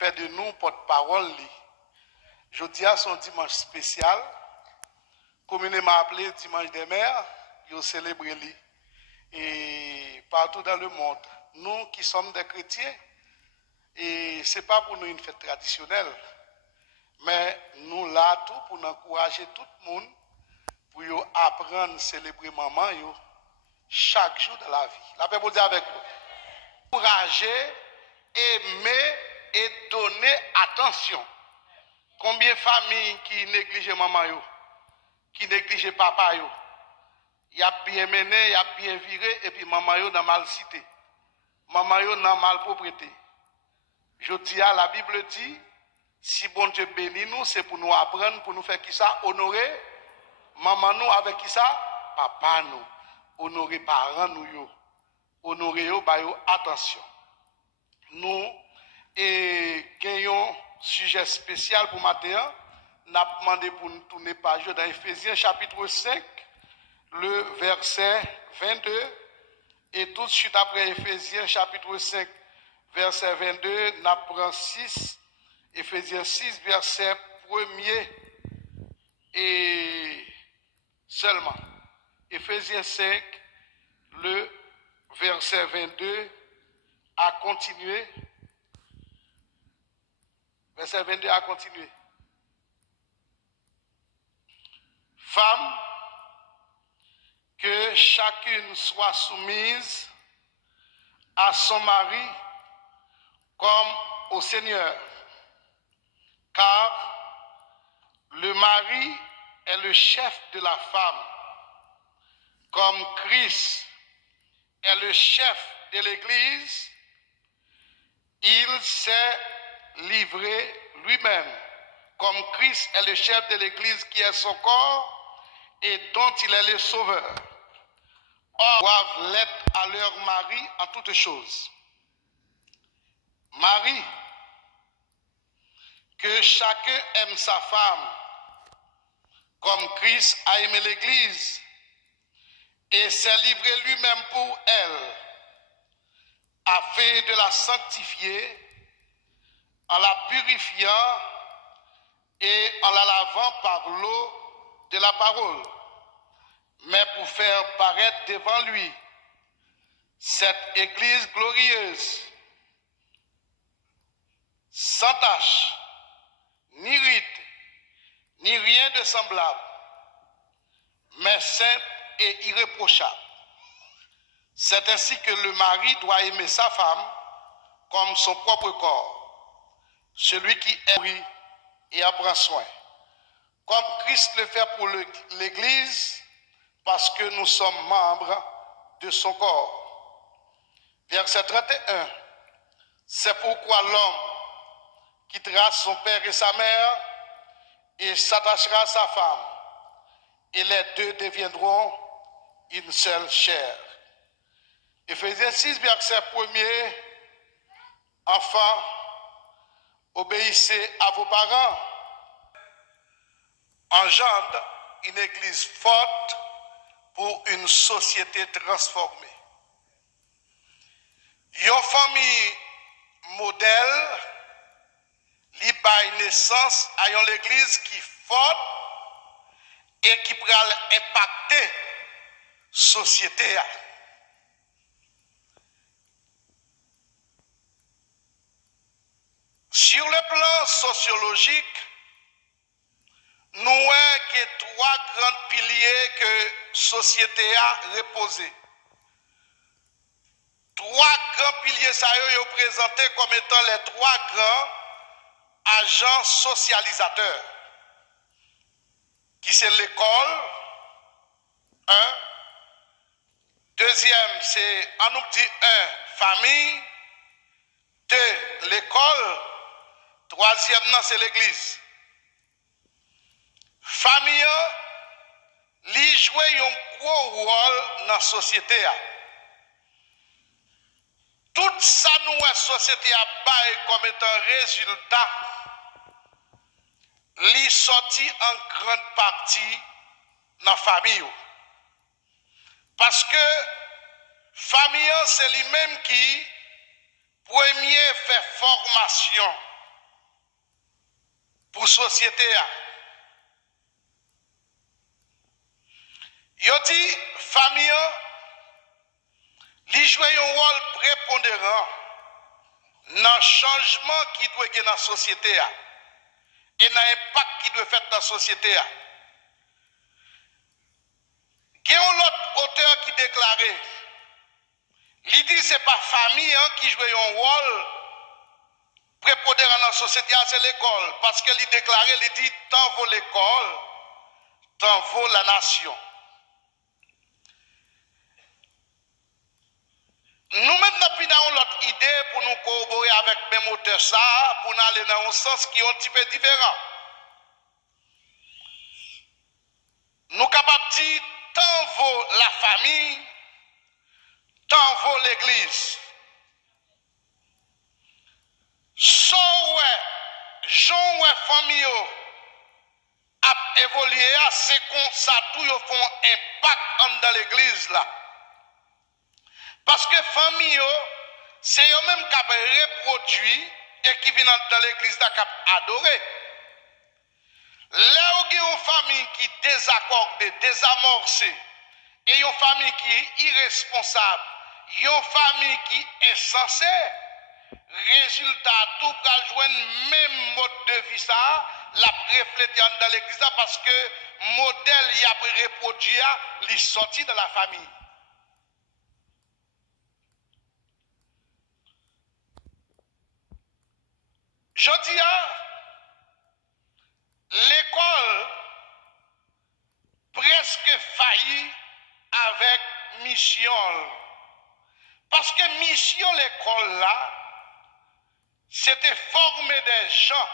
fait de nous porte-parole. Jeudi à son dimanche spécial, communément appelé dimanche des mères, ils célèbrent lui. Et partout dans le monde, nous qui sommes des chrétiens, et ce n'est pas pour nous une fête traditionnelle, mais nous là tout pour encourager tout le monde, pour apprendre à célébrer maman chaque jour de la vie. La paix pour dire avec vous. Encourager, aimer et donner attention. Combien de familles qui négligent maman, qui négligent papa, il a bien mené, il a bien viré, et puis maman dans mal cité. Maman dans mal propriété. Je dis à la Bible dit, si bon Dieu bénit nous, c'est pour nous apprendre, pour nous faire qui ça, honorer maman nous avec qui ça, papa nous, honorer parents nous, honorer eux, bah attention. Nous gagnons sujet spécial pour matin, nous avons demandé pour nous tourner page dans Ephésiens chapitre 5, le verset 22, et tout de suite après Ephésiens chapitre 5, verset 22, nous prenons 6, Ephésiens 6, verset 1er, et seulement. Ephésiens 5, le verset 22, à continuer. Verset 22 à continuer. Femmes, que chacune soit soumise à son mari comme au Seigneur, car le mari est le chef de la femme, comme Christ est le chef de l'Église. Il s'est livré lui-même, comme Christ est le chef de l'Église qui est son corps et dont il est le sauveur. Or, doivent l'être à leur mari en toutes choses. Marie, que chacun aime sa femme, comme Christ a aimé l'Église et s'est livré lui-même pour elle, afin de la sanctifier, en la purifiant et en la lavant par l'eau de la parole, mais pour faire paraître devant lui cette Église glorieuse, sans tache, ni ride, ni rien de semblable, mais sainte et irréprochable. C'est ainsi que le mari doit aimer sa femme comme son propre corps. Celui qui aime et en prend soin, comme Christ le fait pour l'Église, parce que nous sommes membres de son corps. Verset 31. C'est pourquoi l'homme quittera son père et sa mère et s'attachera à sa femme, et les deux deviendront une seule chair. Ephésiens 6, verset 1er. Enfants, obéissez à vos parents. Engendre une église forte pour une société transformée. Une famille modèle li bay naissance à une église qui est forte et qui pourra impacter la société. Sur le plan sociologique, nous avons trois grands piliers que la société a reposés. Trois grands piliers, ça y est présentés comme étant les trois grands agents socialisateurs. Qui c'est l'école, un. Deuxième, c'est, on nous dit un, famille. Deux, l'école. Troisième, c'est l'église. Famille, li joue un gros rôle dans la société. Tout ça, nous, la société a bail comme étant résultat, li sorti en grande partie dans la famille. Parce que famille, c'est lui-même qui premier fait formation pour la société. Yo dit, famille, li joue un rôle prépondérant dans le changement qui doit être dans la société et dans l'impact qui doit faire dans la société. Il y a un autre auteur qui déclarait, il dit que ce n'est pas la famille qui joue un rôle prépondérant dans la société, c'est l'école. Parce qu'il déclarait, il dit, tant vaut l'école, tant vaut la nation. Nous-mêmes, nous avons l'autre idée pour nous corroborer avec même auteur ça, pour nous aller dans un sens qui est un petit peu différent. Nous sommes capables de dire, tant vaut la famille, tant vaut l'église. Sans Jean famille a évolué, c'est comme ça tout font impact dans l'église là. Parce que famille, c'est eux-mêmes qui reproduit et qui viennent dans l'église qui adoré. Là où il y a une famille qui est désaccordée, désamorcée, et une famille qui est irresponsable, une famille qui est insensée, résultat, tout pour joindre même mode de vie ça, la refléter dans l'église parce que modèle y a reproduit, il sorti de la famille. Je dis, l'école presque faillit avec mission. Parce que mission l'école là, c'était former des gens